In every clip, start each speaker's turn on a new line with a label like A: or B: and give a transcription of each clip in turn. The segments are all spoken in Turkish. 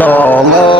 A: No.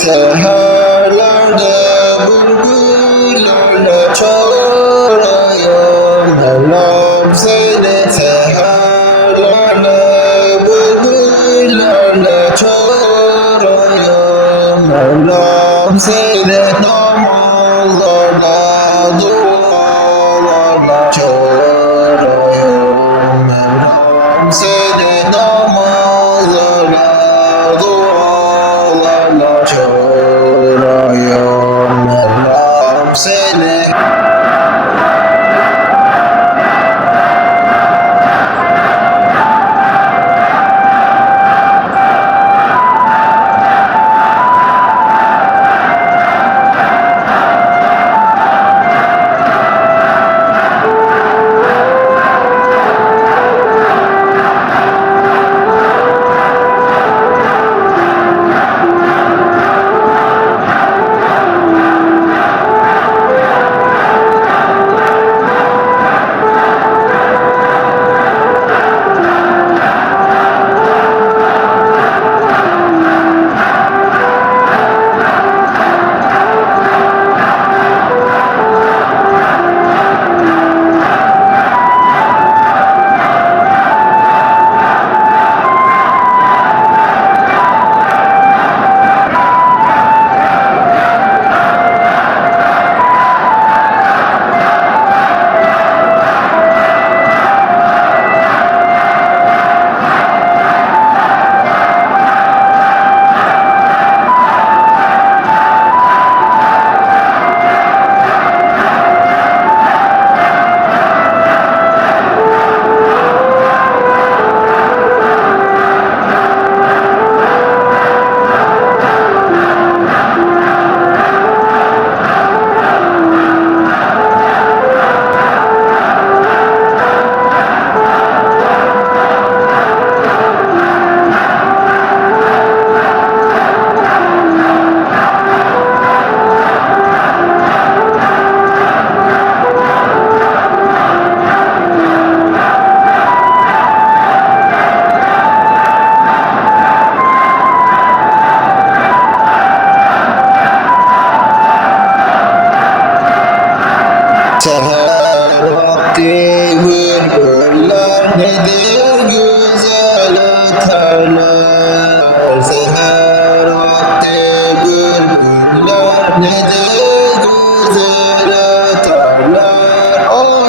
A: Seni seherlerde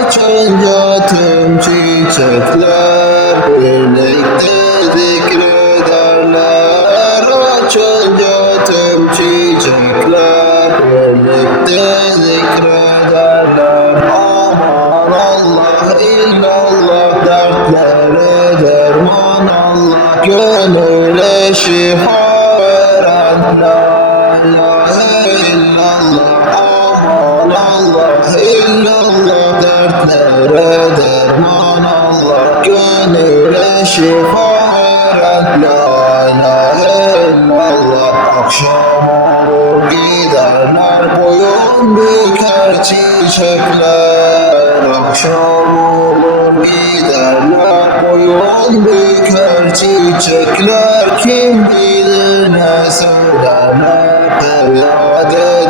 A: Açınca tüm çiçekler birlikte zikrederler. Açınca tüm çiçekler birlikte zikrederler. Aman Allah illallah dertlere derman Allah. Gönüle şifa veren derman Allah Gönüle şifa veren La ilahe illallah Akşam olur giderler boyun büker çiçekler Akşam olur giderler boyun büker çiçekler Kim bilir ne söylerler feryat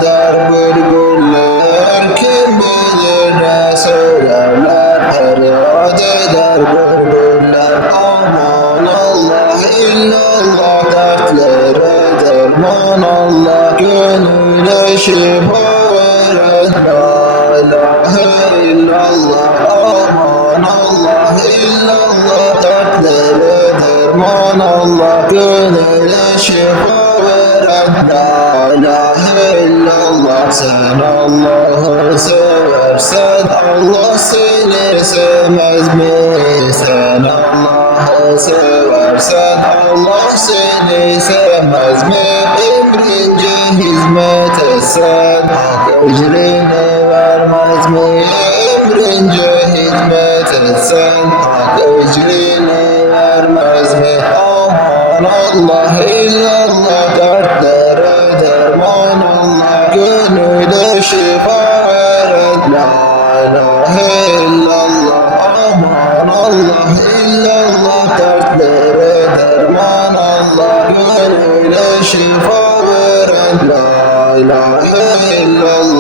A: Subhanallah Gönül eşi bağırın La ilahe illallah. Aman Allah illallah Dertlere derman Allah. Gönül eşi bağırın La ilahe illallah. Sen Allah'ı seversen Allah seni sevmez mi? Sen Allah'ı seversen Allah seni sevmez mi? Emrince hizmet etsen ecrini vermez mi? Emrince hizmet etsen ecrini vermez mi? Aman Allah illallah dertlere derman Allah Gönüle şifa veren La ilahe illallah aman Allah illallah Allah Gönüle şifa veren La ilahe illallah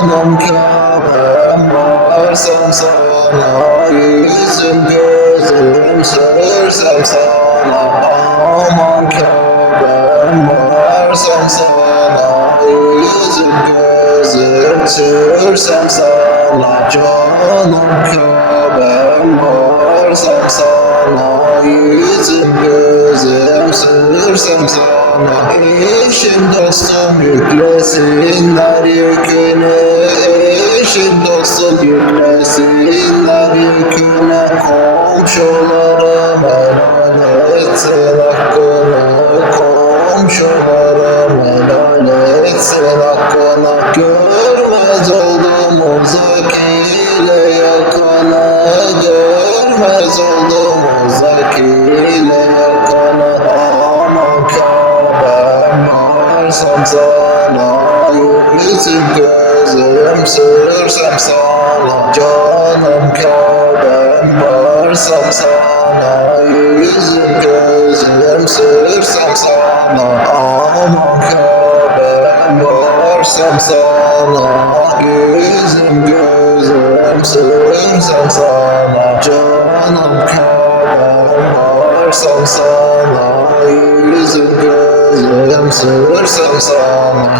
A: Canım Kabe'm varsam sana Yüzüm gözüm sürsem sana. Aman Kabe'm varsam sana Yüzüm gözüm sürsem sana. Canım Kabe'm varsam sana Yüzüm gözüm sürsem sana Eşim dostum yüklesinler yükünü. Eşim dostum yüklesinler yükünü. Komşularım helal etsin hakkını. Komşularım helal etsin hakkını. Görmez oldum uzak ile yakını. Görmez oldum uzak ile Yakarsam sana Yüklesin gözüm Sığırsam sana Canım Kabe'm Bağırsam sana Yüzüm gözüm Sığırsam sana Aman Kabe'm Bağırsam sana Yüzüm gözüm Sığırsam sana Canım Kabe'm Bağırsam sana Yüzüm gözüm Selamat selamat selamat selamat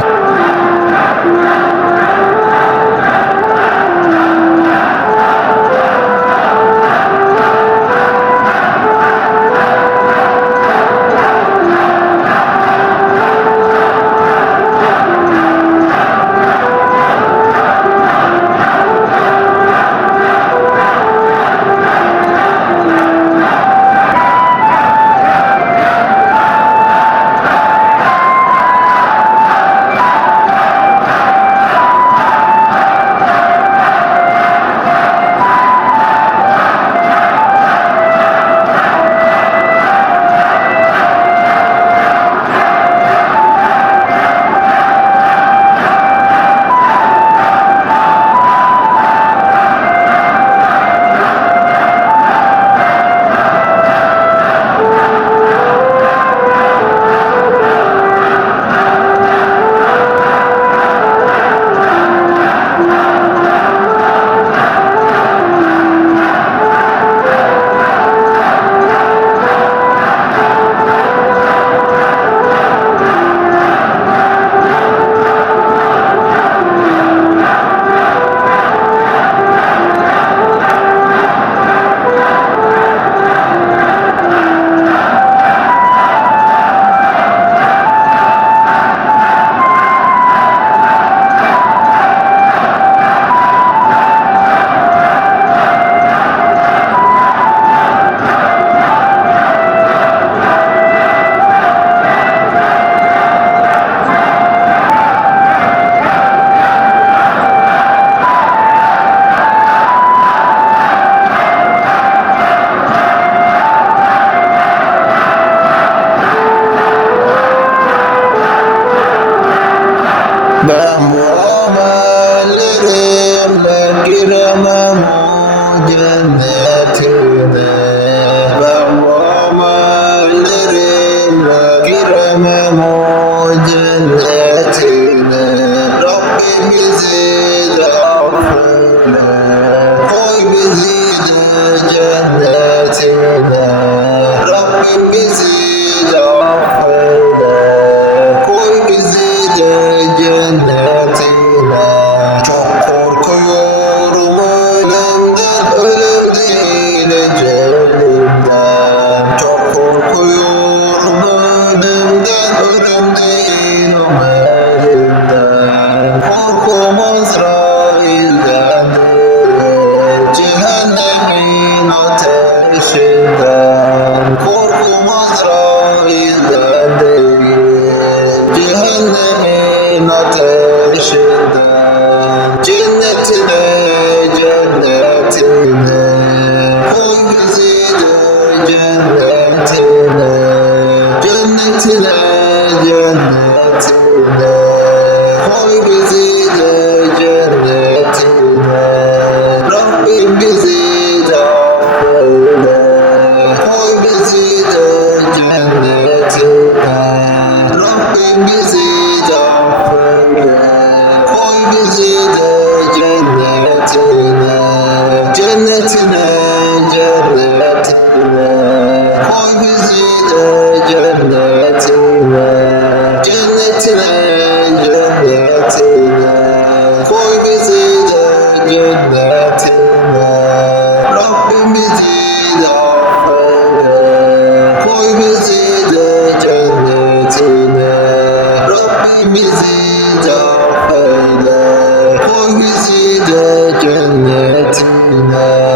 A: Cehennemin ateşinden Cennetine, cennetine. Koy bizi de cennetine Cennetine. Allah.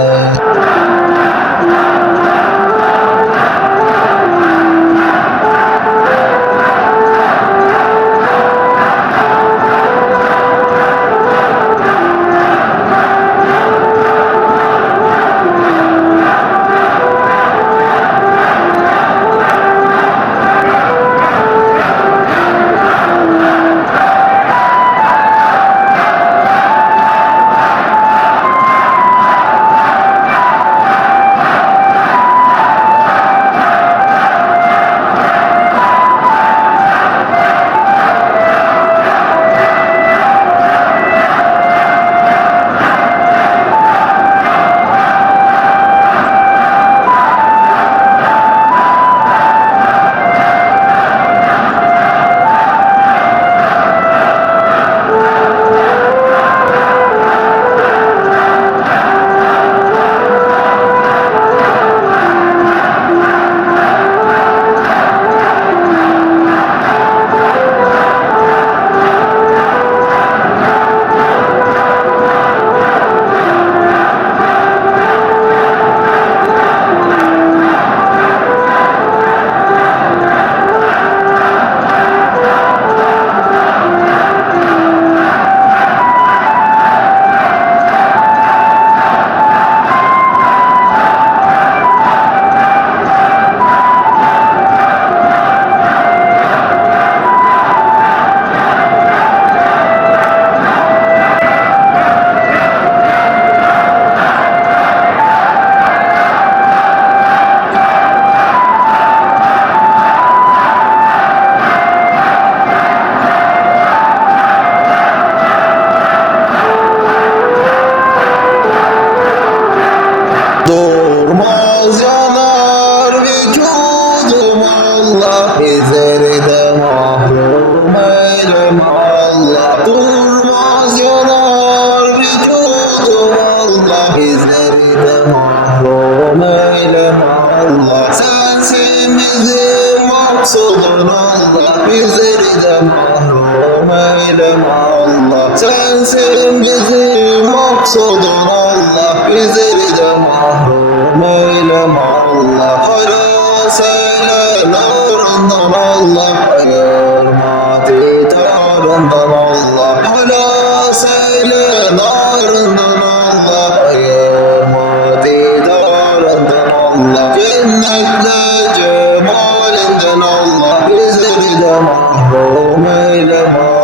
A: Sensin bizim maksudun Allah Bizleri de mahrum eyleme Allah. Hala söyle nurundan Allah Ayırma didarından Allah. Hala söyle narından Allah Ayırma didarından Allah. Cennetle cemalinden Allah Bizleri de mahrum eyleme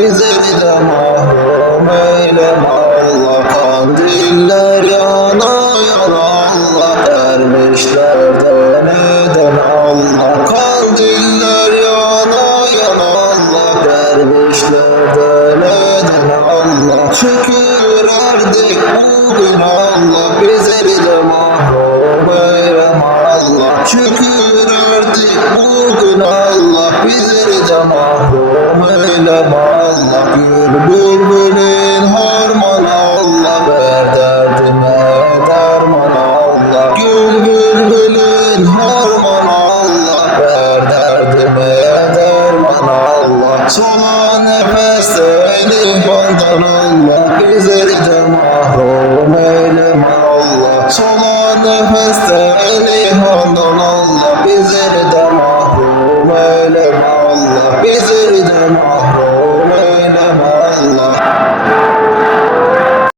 A: Allah Bizleri de mahrum eyleme Allah Kandiller eyleme Allah Gül bülbülün harmanı Allah Ver derdime derman Allah Gül bülbülün harmanı Allah Ver derdime derman Allah Sona nefeste elifandan Allah Bizleri de mahrum eyleme Allah Sona nefeste elifandan Allah Bizleri